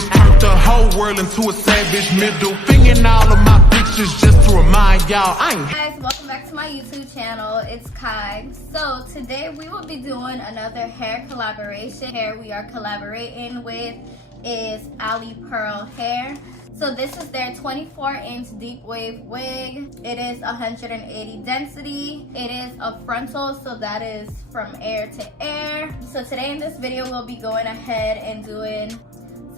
this turned the whole world into a savage. Middle finger in all of my pictures just to remind y'all I ain't. Hey guys, welcome back to my YouTube channel. It's Kai. So today we will be doing another hair collaboration. Hair we are collaborating with is alipearlhair. So this is their 24-inch deep wave wig. It is 180 density. It is a frontal, so that is from ear to air. So today in this video, we'll be going ahead and doing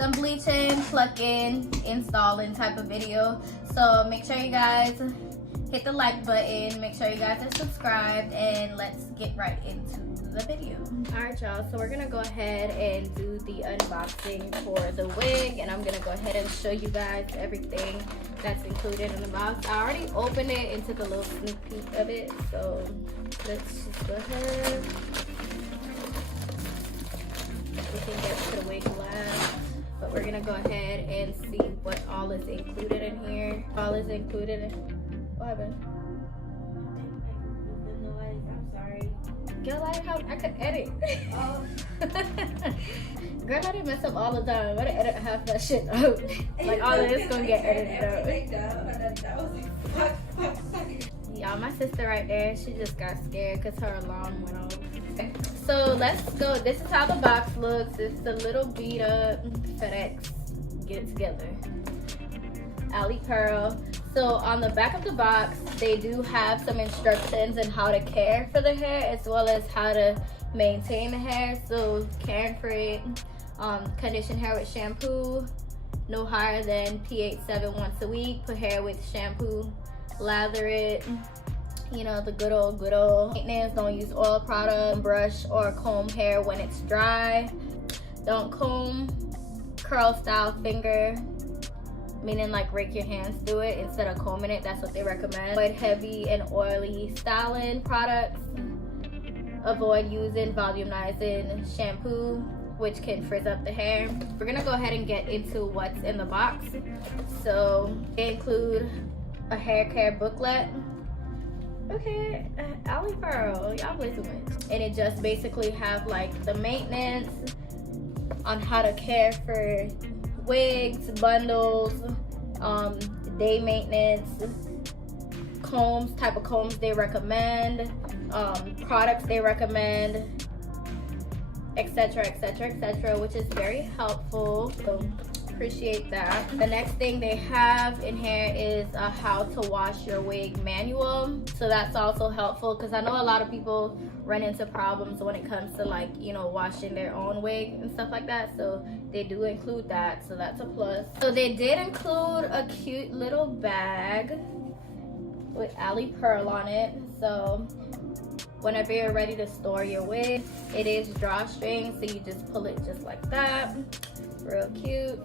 some bleaching, plucking, installing type of video. So make sure you guys hit the like button, make sure you guys are subscribed, and let's get right into the video. Alright y'all, so we're gonna go ahead and do the unboxing for the wig, and I'm gonna go ahead and show you guys everything that's included in the box. I already opened it and took a little sneak peek of it, so let's just go ahead. We can get to the wig last, but we're gonna go ahead and see what all is included in here. All is included in... What happened? Girl, I could edit. Oh. Girl, I didn't mess up all the time. I didn't edit half that shit out. Like all of this gonna get edited out. Y'all, my sister right there, she just got scared because her alarm went off. So let's go. This is how the box looks. It's a little beat up FedEx. Get it together. alipearl. So on the back of the box, they do have some instructions on how to care for the hair as well as how to maintain the hair. So caring for it, condition hair with shampoo, no higher than pH 7 once a week, put hair with shampoo, lather it, you know, the good old maintenance. Don't use oil product, brush or comb hair when it's dry. Don't comb, curl style finger, meaning like rake your hands through it instead of combing it. That's what they recommend. Avoid heavy and oily styling products. Avoid using volumizing shampoo, which can frizz up the hair. We're gonna go ahead and get into what's in the box. So they include a hair care booklet. Okay, alipearl, y'all play too much. And it just basically have like the maintenance on how to care for wigs, bundles, day maintenance, combs, type of combs they recommend, products they recommend, etc, etc, etc, which is very helpful. So appreciate that. The next thing they have in here is a how to wash your wig manual. So that's also helpful because I know a lot of people run into problems when it comes to, like, you know, washing their own wig and stuff like that. So they do include that, so that's a plus. So they did include a cute little bag with alipearl on it. So whenever you're ready to store your wig, it is drawstring, so you just pull it just like that. Real cute.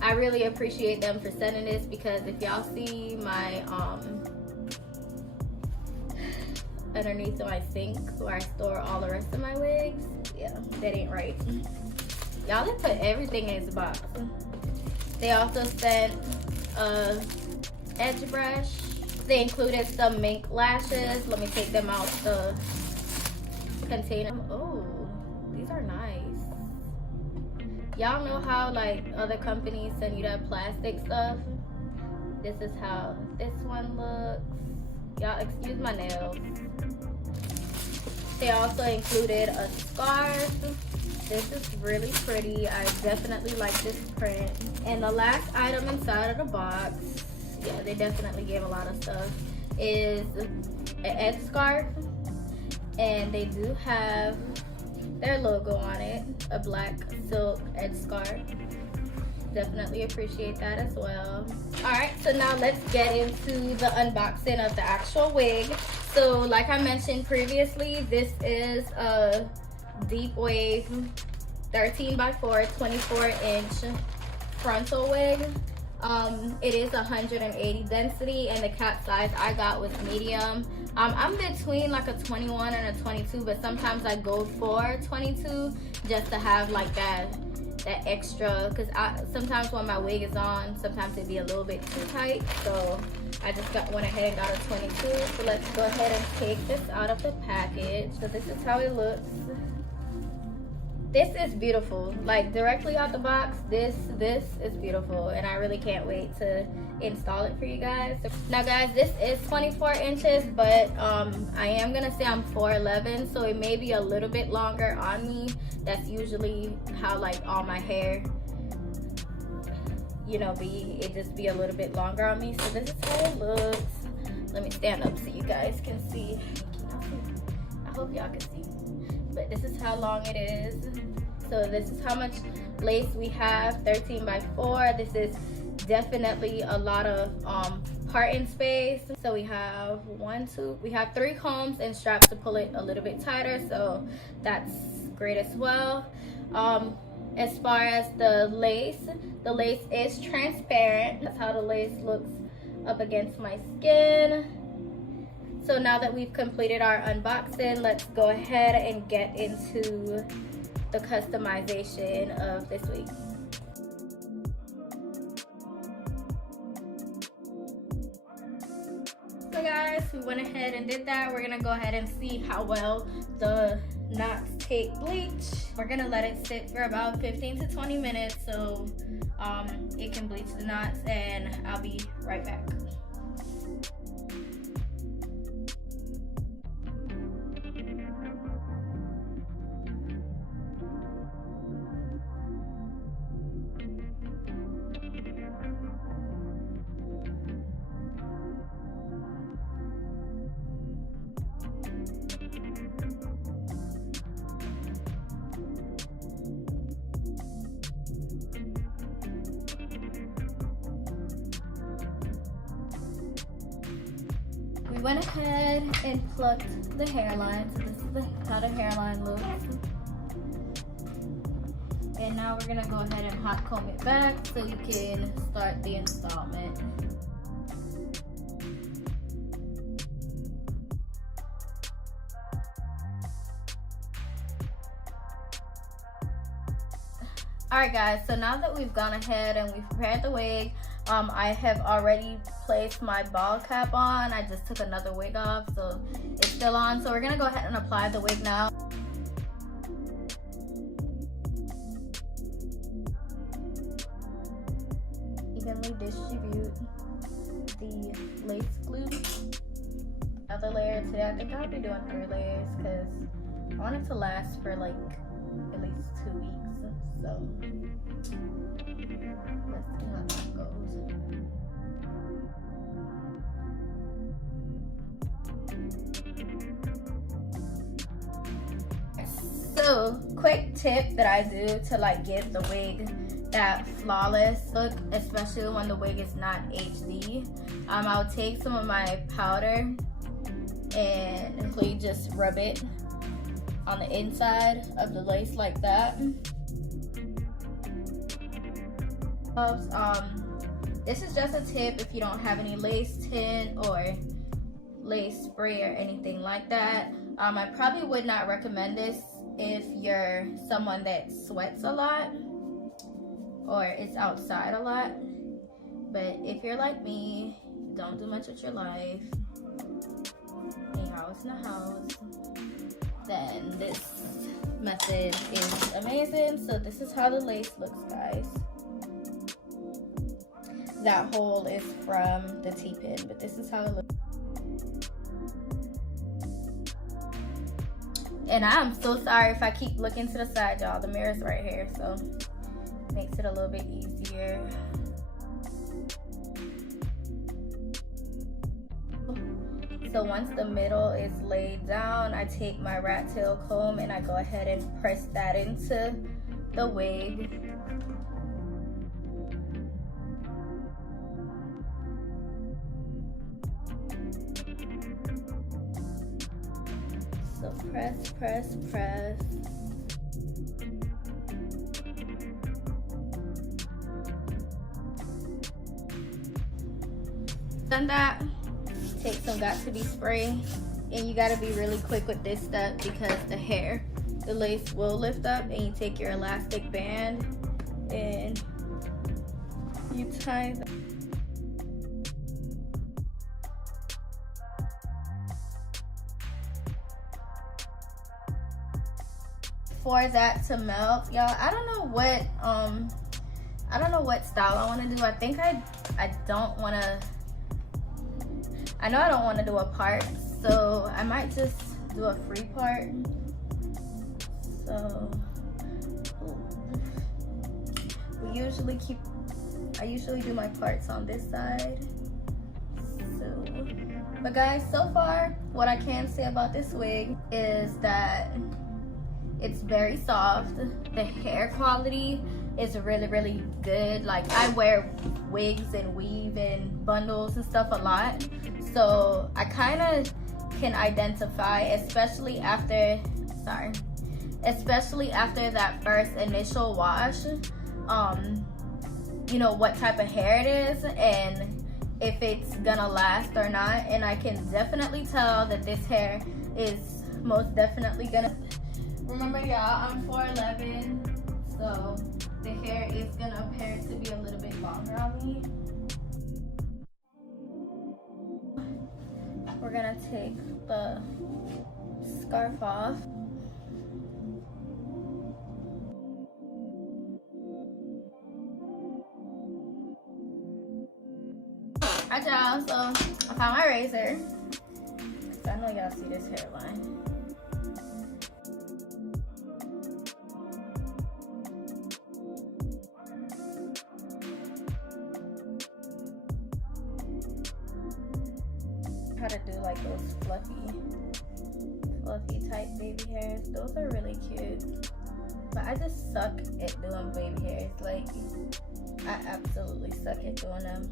I really appreciate them for sending this because if y'all see my underneath my sink where I store all the rest of my wigs, yeah, that ain't right. Y'all have put everything in this box. They also sent a edge brush. They included some mink lashes. Let me take them out the container. Oh, these are nice. Y'all know how like other companies send you that plastic stuff? This is how this one looks. Y'all excuse my nails. They also included a scarf. This is really pretty. I definitely like this print. And the last item inside of the box, yeah, they definitely gave a lot of stuff, is an edge scarf. And they do have their logo on it, a black silk edge scarf. Definitely appreciate that as well. All right, so now let's get into the unboxing of the actual wig. So like I mentioned previously, this is a deep wave 13x4 24-inch frontal wig. It is 180 density, and the cap size I got was medium. I'm between like a 21 and a 22, but sometimes I go for 22 just to have like that extra, because sometimes when my wig is on, sometimes it'd be a little bit too tight. So I just went ahead and got a 22. So let's go ahead and take this out of the package. So this is how it looks. This is beautiful. Like directly out the box, this is beautiful, and I really can't wait to install it for you guys. Now guys, this is 24 inches, but I am gonna say I'm 4'11", so it may be a little bit longer on me. That's usually how like all my hair, you know, it just be a little bit longer on me. So this is how it looks. Let me stand up so you guys can see. I hope y'all can see. But this is how long it is. So this is how much lace we have, 13 by 4. This is definitely a lot of parting space. So we have we have 3 combs and straps to pull it a little bit tighter, so that's great as well. As far as the lace is transparent. That's how the lace looks up against my skin. So now that we've completed our unboxing, let's go ahead and get into the customization of this wig. So guys, we went ahead and did that. We're gonna go ahead and see how well the knots take bleach. We're gonna let it sit for about 15 to 20 minutes so it can bleach the knots, and I'll be right back. We went ahead and plucked the hairline. So this is how the hairline looks. And now we're gonna go ahead and hot comb it back so you can start the installment. Alright guys, so now that we've gone ahead and we've prepared the wig, I have already placed my ball cap on. I just took another wig off, so it's still on. So we're gonna go ahead and apply the wig now. Evenly distribute the lace glue. Other layer today, I think I'll be doing 3 layers because I want it to last for like at least 2 weeks. So let's see how that goes. So quick tip that I do to like give the wig that flawless look, especially when the wig is not HD, I'll take some of my powder and simply just rub it on the inside of the lace like that. This is just a tip if you don't have any lace tint or lace spray or anything like that. I probably would not recommend this if you're someone that sweats a lot or is outside a lot. But if you're like me, don't do much with your life, a house in a house, then this method is amazing. So this is how the lace looks, guys. That hole is from the T-pin, but this is how it looks. And I'm so sorry if I keep looking to the side, y'all. The mirror's right here, so it makes it a little bit easier. So once the middle is laid down, I take my rat tail comb and I go ahead and press that into the wig. So press, press, press. Done that, take some Got2b spray, and you gotta be really quick with this step because the lace will lift up, and you take your elastic band and you tie that. for that to melt, y'all, I don't know what style I want to do. I think I don't want to, I know I don't want to do a part, so I might just do a free part. So I usually do my parts on this side. So, but guys, so far what I can say about this wig is that it's very soft. The hair quality is really, really good. Like, I wear wigs and weave and bundles and stuff a lot, so I kind of can identify, especially after that first initial wash, you know, what type of hair it is and if it's gonna last or not. And I can definitely tell that this hair is most definitely gonna. Remember, y'all, I'm 4'11", so the hair is gonna appear to be a little bit longer on me. We're gonna take the scarf off. Alright, y'all, so I found my razor. I know y'all see this hairline. How to do like those fluffy type baby hairs. Those are really cute. But I just suck at doing baby hairs. Like, I absolutely suck at doing them.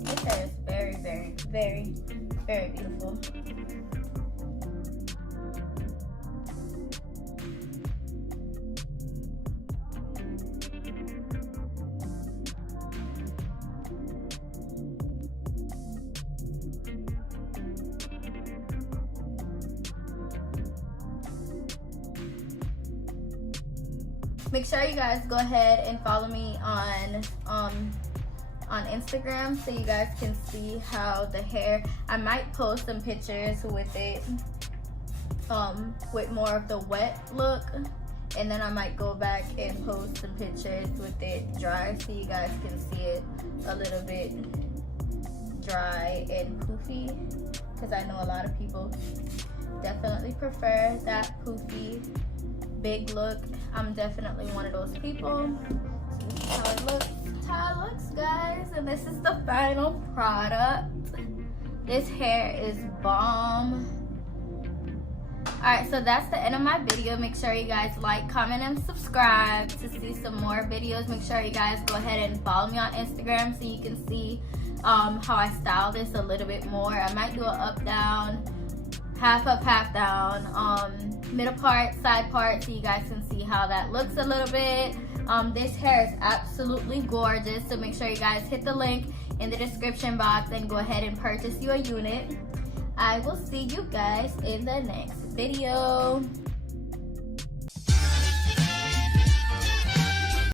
This hair is very, very, very, very beautiful. Make sure you guys go ahead and follow me on Instagram so you guys can see how the hair, I might post some pictures with it with more of the wet look, and then I might go back and post some pictures with it dry so you guys can see it a little bit dry and poofy, because I know a lot of people definitely prefer that poofy big look. I'm definitely one of those people. So this is how it looks, guys, and this is the final product. This hair is bomb. Alright, so that's the end of my video. Make sure you guys like, comment, and subscribe to see some more videos. Make sure you guys go ahead and follow me on Instagram so you can see how I style this a little bit more. I might do an up down, half up, half down, middle part, side part, so you guys can see how that looks a little bit. This hair is absolutely gorgeous, so make sure you guys hit the link in the description box and go ahead and purchase you a unit. I will see you guys in the next video.